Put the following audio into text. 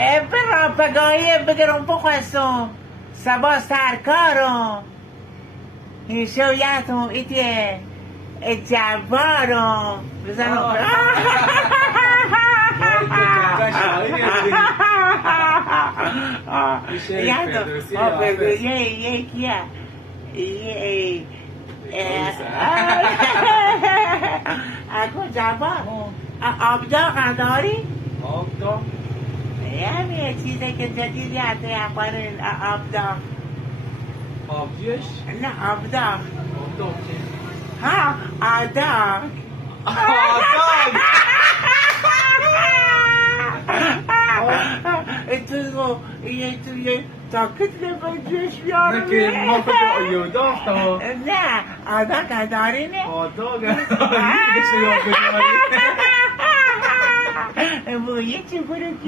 برا بگاهی بگرم بخواستم سبا سرکارم شویتم ایتی جبارم بزنم اکو جبار آبداغ داری؟ آبداغ؟ یه چیزی که جدیدی هسته یخواره آبداغ آبجوش؟ نه آبداغ آبداغ چی؟ ها آداغ آداغ توی تاکت نباید جوش بیارم نکه ما خود آیوداغ تا نه آداغ داری نه آداغ داری؟ بشه یاد بگیاری؟ بویه چی برو